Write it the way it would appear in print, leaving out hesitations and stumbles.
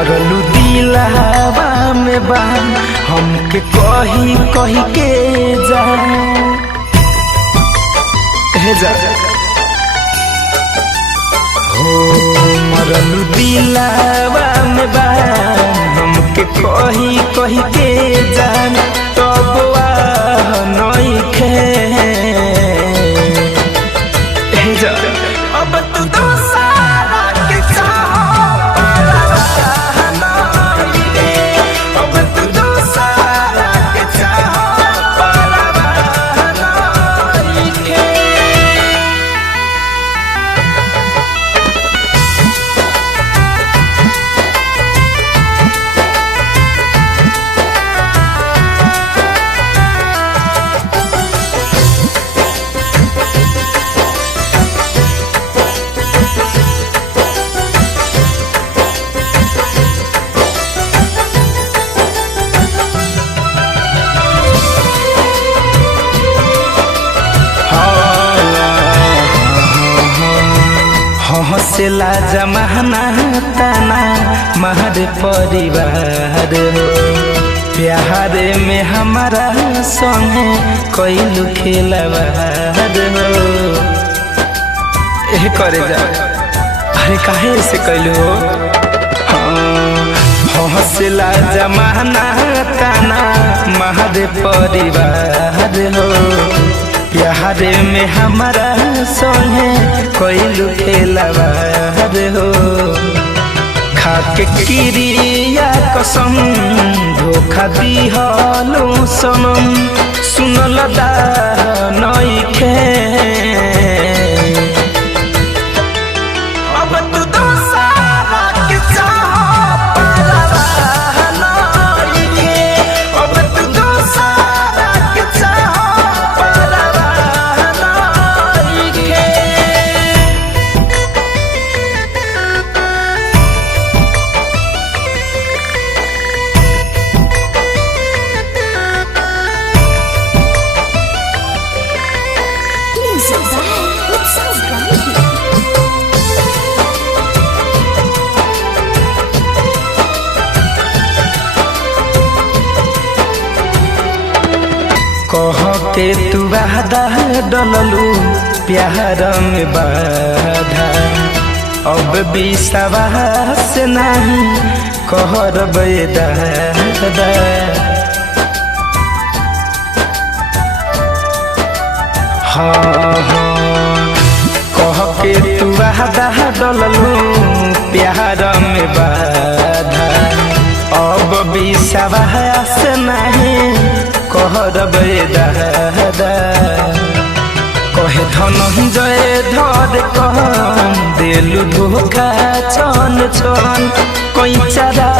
मरलू दिलवा में बा हमके कही कही के जा हो मरलू दिलवा में बा हमके कही कही के जान तब नइखे अब तू दोसारा के हंसला जमाना तना महर परिवार हो प्यार में हमारा संगे कैलू खेलवार हो करे जा अरे काहे से कैलू हो हंसला जमाना तना महर परिवार हो प्यार में हमारा संगे कैलू खेलवार हो खाके किरिया कसम धोखा दिहलू सनम सुनल दा नइखे अब तू दोसारा के कह के तू वादा डललू प्यार में बाधा अब विश्वास नहीं कहरब दादा हाँ कह के तू वादा डललू प्यार में बाधा अब विश्वास नहीं कहरब दादा कहे धनंजय धर कह दिलू धोखा छन छन कैचारा